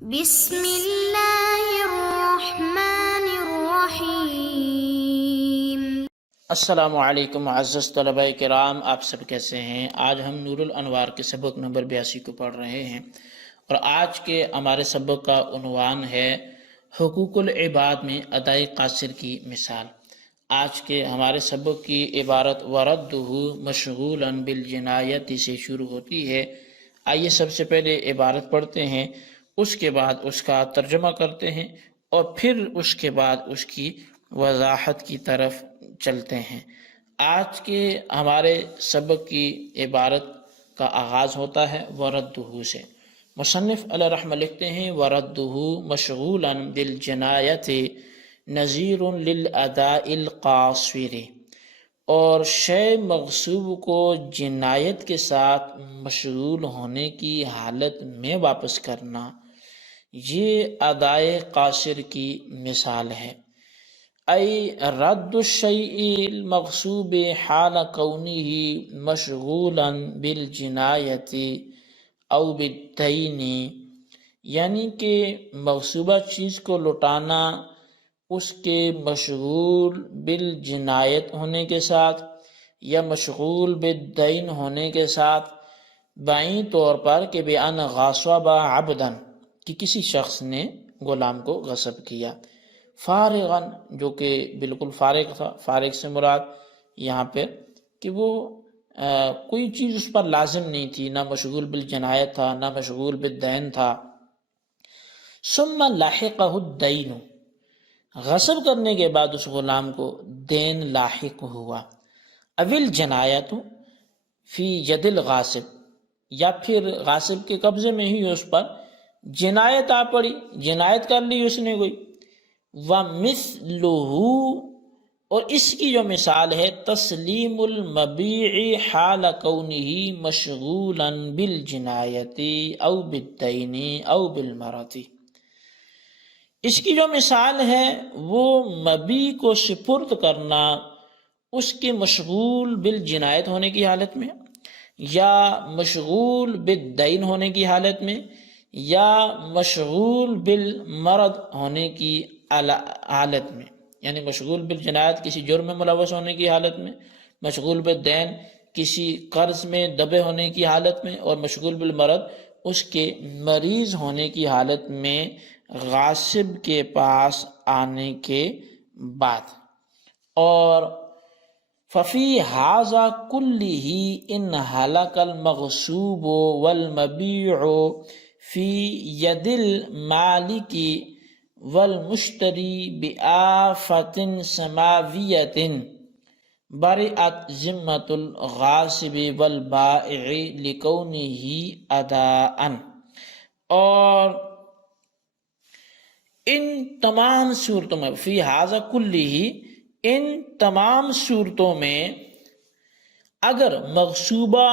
بسم اللہ الرحمن الرحیم۔ السلام علیکم معزز طلبہ کرام، آپ سب کیسے ہیں؟ آج ہم نور الانوار کے سبق نمبر 82 کو پڑھ رہے ہیں، اور آج کے ہمارے سبق کا عنوان ہے حقوق العباد میں ادائے قاصر کی مثال۔ آج کے ہمارے سبق کی عبارت وردہ مشغولا بالجنایت سے شروع ہوتی ہے۔ آئیے سب سے پہلے عبارت پڑھتے ہیں، اس کے بعد اس کا ترجمہ کرتے ہیں، اور پھر اس کے بعد اس کی وضاحت کی طرف چلتے ہیں۔ آج کے ہمارے سبق کی عبارت کا آغاز ہوتا ہے وردہ سے۔ مصنف علیہ رحمہ لکھتے ہیں وردہ مشغولا بالجنایت نظیر للاداء القاصر، اور شے مغصوب کو جنایت کے ساتھ مشغول ہونے کی حالت میں واپس کرنا، یہ ادائے قاصر کی مثال ہے۔ ای رد الشیء المغصوب حال کونہ مشغولا بالجنایت او بالدین، یعنی کہ مغصوبہ چیز کو لوٹانا اس کے مشغول بالجنایت ہونے کے ساتھ یا مشغول بالدین ہونے کے ساتھ، بائیں طور پر کہ بأن غاصب عبدا، کہ کسی شخص نے غلام کو غصب کیا، فارغا، جو کہ بالکل فارغ تھا۔ فارغ سے مراد یہاں پہ کہ وہ کوئی چیز اس پر لازم نہیں تھی، نہ مشغول بالجنایت تھا نہ مشغول بالدین تھا۔ ثم لاحقہ الدین، غصب کرنے کے بعد اس غلام کو دین لاحق ہوا۔ اول جنایت فی ید الغاصب، یا پھر غاصب کے قبضے میں ہی اس پر جنایت آ پڑی، جنایت کر لی اس نے کوئی۔ وَمِثْلُهُ، اور اس کی جو مثال ہے تسلیم المبیع حال کونہ مشغولا بالجنایت او بالدین او بالمرض، اس کی جو مثال ہے وہ مبیع کو سپرد کرنا اس کے مشغول بالجنایت ہونے کی حالت میں، یا مشغول بالدین ہونے کی حالت میں، یا مشغول بالمرض ہونے کی حالت میں، یعنی مشغول بالجنایت کسی جرم میں ملوث ہونے کی حالت میں، مشغول بالدین کسی قرض میں دبے ہونے کی حالت میں، اور مشغول بالمرض اس کے مریض ہونے کی حالت میں غاصب کے پاس آنے کے بعد۔ اور ففی ھذا کلہ ان ہلک المغصوب والمبیع فی ید المالک والمشتری بآفۃ سماویۃ برئت ذمۃ الغاصب والبائع لکونہ اداء، اور ان تمام صورتوں میں، فی ھذا کلہ، ان تمام صورتوں میں اگر مغصوبہ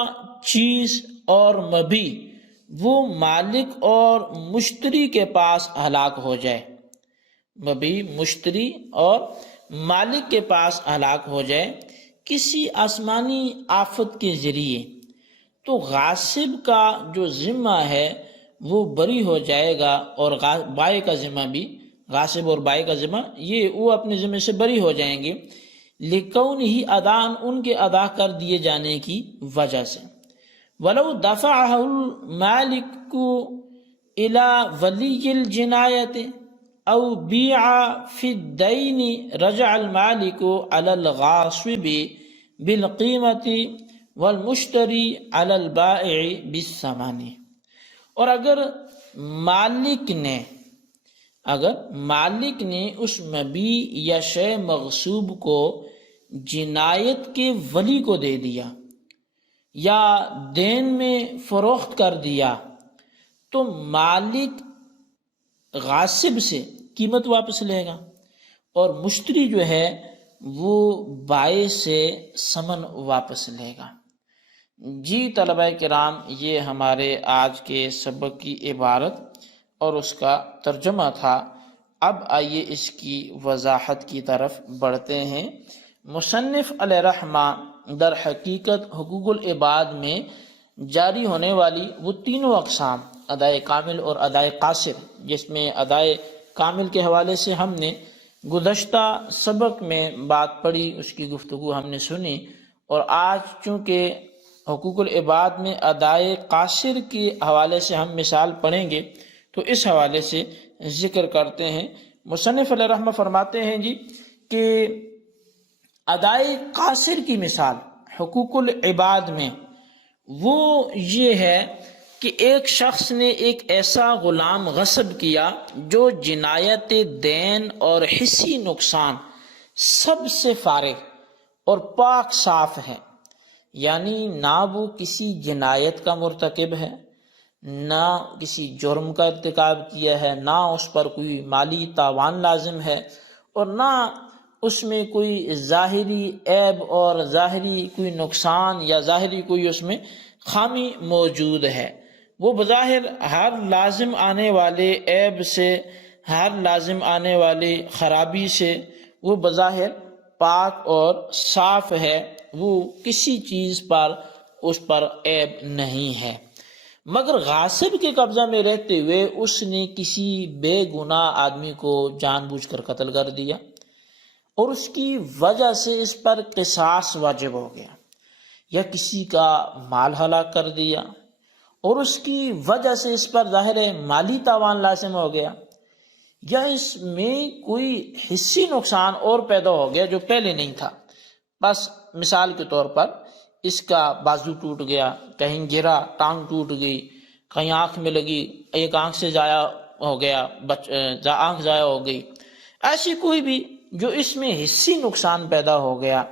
چیز اور مبیع وہ مالک اور مشتری کے پاس ہلاک ہو جائے، مبیع مشتری اور مالک کے پاس ہلاک ہو جائے کسی آسمانی آفت کے ذریعے، تو غاصب کا جو ذمہ ہے وہ بری ہو جائے گا، اور بائع کا ذمہ بھی، غاصب اور بائع کا ذمہ، یہ وہ اپنے ذمہ سے بری ہو جائیں گے، لکونہ اداء، ان کے ادا کر دیے جانے کی وجہ سے۔ ولو دفعہ المالک الی ولی الجنایت او بیع فی الدین رجع المالک علی الغاصب بالقیمت والمشتری علی البائع بالثمن، اور اگر مالک نے اس مبیع یا شے مغصوب کو جنایت کے ولی کو دے دیا یا دین میں فروخت کر دیا، تو مالک غاصب سے قیمت واپس لے گا، اور مشتری جو ہے وہ بائع سے ثمن واپس لے گا۔ جی طلبہ کرام، یہ ہمارے آج کے سبق کی عبارت اور اس کا ترجمہ تھا۔ اب آئیے اس کی وضاحت کی طرف بڑھتے ہیں۔ مصنف علیہ رحمہ در حقیقت حقوق العباد میں جاری ہونے والی وہ تینوں اقسام ادائے کامل اور ادائے قاصر، جس میں ادائے کامل کے حوالے سے ہم نے گزشتہ سبق میں بات پڑھی، اس کی گفتگو ہم نے سنی، اور آج چونکہ حقوق العباد میں ادائے قاصر کے حوالے سے ہم مثال پڑھیں گے تو اس حوالے سے ذکر کرتے ہیں۔ مصنف علیہ رحمہ فرماتے ہیں جی کہ ادائے قاصر کی مثال حقوق العباد میں وہ یہ ہے کہ ایک شخص نے ایک ایسا غلام غصب کیا جو جنایت دین اور حسی نقصان سب سے فارغ اور پاک صاف ہے، یعنی نہ وہ کسی جنایت کا مرتکب ہے، نہ کسی جرم کا ارتکاب کیا ہے، نہ اس پر کوئی مالی تاوان لازم ہے، اور نہ اس میں کوئی ظاہری عیب اور ظاہری کوئی نقصان یا ظاہری کوئی اس میں خامی موجود ہے۔ وہ بظاہر ہر لازم آنے والے عیب سے، ہر لازم آنے والی خرابی سے وہ بظاہر پاک اور صاف ہے، وہ کسی چیز پر اس پر عیب نہیں ہے، مگر غاصب کے قبضہ میں رہتے ہوئے اس نے کسی بے گناہ آدمی کو جان بوجھ کر قتل کر دیا اور اس کی وجہ سے اس پر قصاص واجب ہو گیا، یا کسی کا مال ہلاک کر دیا اور اس کی وجہ سے اس پر ظاہر مالی تاوان لازم ہو گیا، یا اس میں کوئی حسی نقصان اور پیدا ہو گیا جو پہلے نہیں تھا۔ بس مثال کے طور پر اس کا بازو ٹوٹ گیا، کہیں گرا ٹانگ ٹوٹ گئی، کہیں آنکھ میں لگی، ایک آنکھ سے ضائع ہو گیا، آنکھ ضائع ہو گئی، ایسی کوئی بھی جو اس میں حسی نقصان پیدا ہو گیا،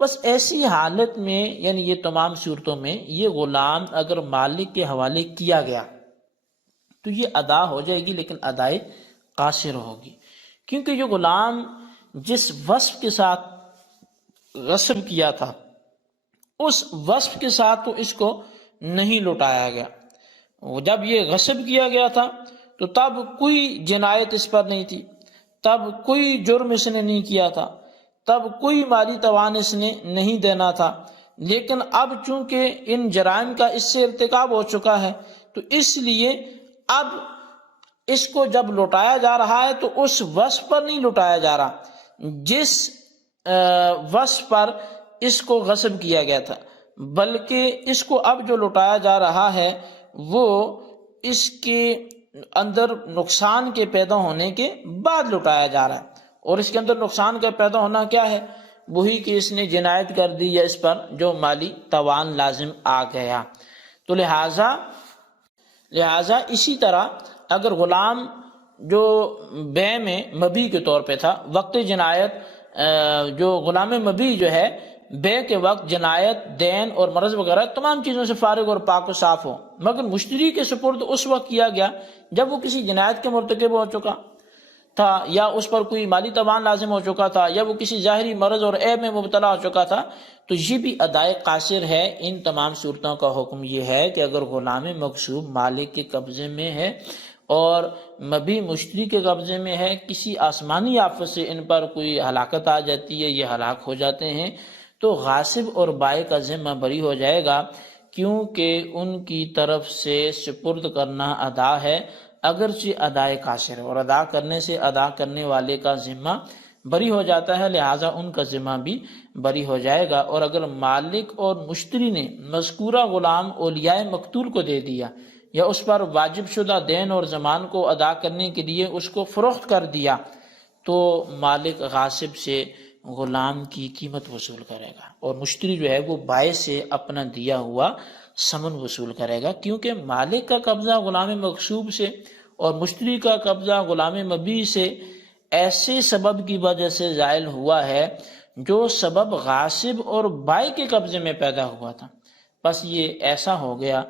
بس ایسی حالت میں یعنی یہ تمام صورتوں میں یہ غلام اگر مالک کے حوالے کیا گیا تو یہ ادا ہو جائے گی، لیکن ادائے قاصر ہوگی، کیونکہ یہ غلام جس وصف کے ساتھ غصب کیا تھا اس وصف کے ساتھ تو اس کو نہیں لوٹایا گیا۔ جب یہ غصب کیا گیا تھا تو تب کوئی جنایت اس پر نہیں تھی، تب کوئی جرم اس نے نہیں کیا تھا، تب کوئی مالی تاوان اس نے نہیں دینا تھا، لیکن اب چونکہ ان جرائم کا اس سے ارتکاب ہو چکا ہے تو اس لیے اب اس کو جب لوٹایا جا رہا ہے تو اس وصف پر نہیں لوٹایا جا رہا جس وصف پر اس کو غصب کیا گیا تھا، بلکہ اس کو اب جو لوٹایا جا رہا ہے وہ اس کے اندر نقصان کے پیدا ہونے کے بعد لوٹایا جا رہا ہے، اور اس کے اندر نقصان کا پیدا ہونا کیا ہے؟ وہی کہ اس نے جنایت کر دی یا اس پر جو مالی تاوان لازم آ گیا۔ تو لہٰذا اسی طرح اگر غلام جو بے میں مبی کے طور پہ تھا، وقت جنایت جو غلام مبی جو ہے بے کے وقت جنایت، دین اور مرض وغیرہ تمام چیزوں سے فارغ اور پاک و صاف ہو، مگر مشتری کے سپرد اس وقت کیا گیا جب وہ کسی جنایت کے مرتکب ہو چکا تھا، یا اس پر کوئی مالی تاوان لازم ہو چکا تھا، یا وہ کسی ظاہری مرض اور عیب میں مبتلا ہو چکا تھا، تو یہ بھی ادائے قاصر ہے۔ ان تمام صورتوں کا حکم یہ ہے کہ اگر غلام مغصوب مالک کے قبضے میں ہے اور مبی مشتری کے قبضے میں ہے، کسی آسمانی آفت سے ان پر کوئی ہلاکت آ جاتی ہے، یہ ہلاک ہو جاتے ہیں، تو غاصب اور بائع کا ذمہ بری ہو جائے گا، کیونکہ ان کی طرف سے سپرد کرنا ادا ہے، اگرچہ ادائے قاصر ہے، اور ادا کرنے سے ادا کرنے والے کا ذمہ بری ہو جاتا ہے، لہٰذا ان کا ذمہ بھی بری ہو جائے گا۔ اور اگر مالک اور مشتری نے مذکورہ غلام اولیاء مقتول کو دے دیا یا اس پر واجب شدہ دین اور ضمان کو ادا کرنے کے لیے اس کو فروخت کر دیا تو مالک غاصب سے غلام کی قیمت وصول کرے گا، اور مشتری جو ہے وہ بائع سے اپنا دیا ہوا ثمن وصول کرے گا، کیونکہ مالک کا قبضہ غلام مغصوب سے اور مشتری کا قبضہ غلام مبی سے ایسے سبب کی وجہ سے زائل ہوا ہے جو سبب غاصب اور بائع کے قبضے میں پیدا ہوا تھا۔ بس یہ ایسا ہو گیا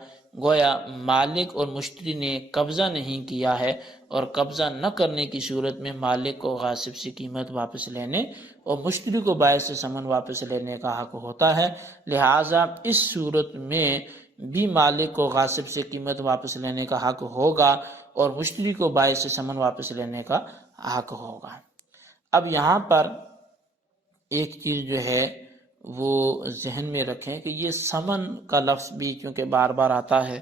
گویا مالک اور مشتری نے قبضہ نہیں کیا ہے، اور قبضہ نہ کرنے کی صورت میں مالک کو غاصب سے قیمت واپس لینے اور مشتری کو بائع سے ثمن واپس لینے کا حق ہوتا ہے، لہٰذا اس صورت میں بھی مالک کو غاصب سے قیمت واپس لینے کا حق ہوگا اور مشتری کو بائع سے ثمن واپس لینے کا حق ہوگا۔ اب یہاں پر ایک چیز جو ہے وہ ذہن میں رکھیں کہ یہ ثمن کا لفظ بھی چونکہ بار بار آتا ہے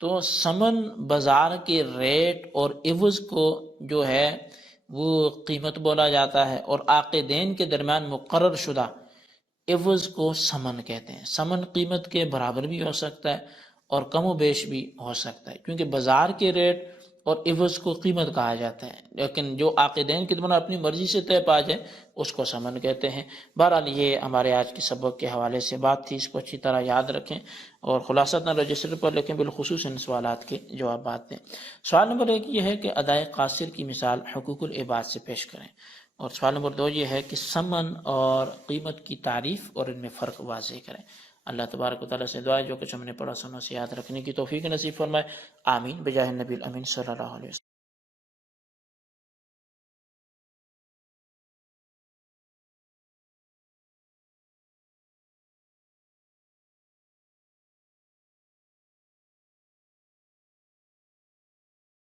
تو ثمن بازار کے ریٹ اور عوض کو جو ہے وہ قیمت بولا جاتا ہے، اور عاقدین کے درمیان مقرر شدہ عوض کو ثمن کہتے ہیں۔ ثمن قیمت کے برابر بھی ہو سکتا ہے اور کم و بیش بھی ہو سکتا ہے، کیونکہ بازار کے ریٹ اور عوض کو قیمت کہا جاتا ہے، لیکن جو عاقدین کے درمیان اپنی مرضی سے طے پا جائے اس کو ثمن کہتے ہیں۔ بہرحال یہ ہمارے آج کے سبق کے حوالے سے بات تھی، اس کو اچھی طرح یاد رکھیں اور خلاصتاً رجسٹر پر لکھیں، بالخصوص ان سوالات کے جوابات دیں۔ سوال نمبر 1 یہ ہے کہ ادائے قاصر کی مثال حقوق العباد سے پیش کریں، اور سوال نمبر 2 یہ ہے کہ ثمن اور قیمت کی تعریف اور ان میں فرق واضح کریں۔ اللہ تبارک و تعالیٰ سے دعا ہے جو کچھ ہم نے پڑھا سنا سے یاد رکھنے کی توفیق نصیب فرمائے، آمین بجاہ النبی الامین صلی اللہ علیہ وسلم۔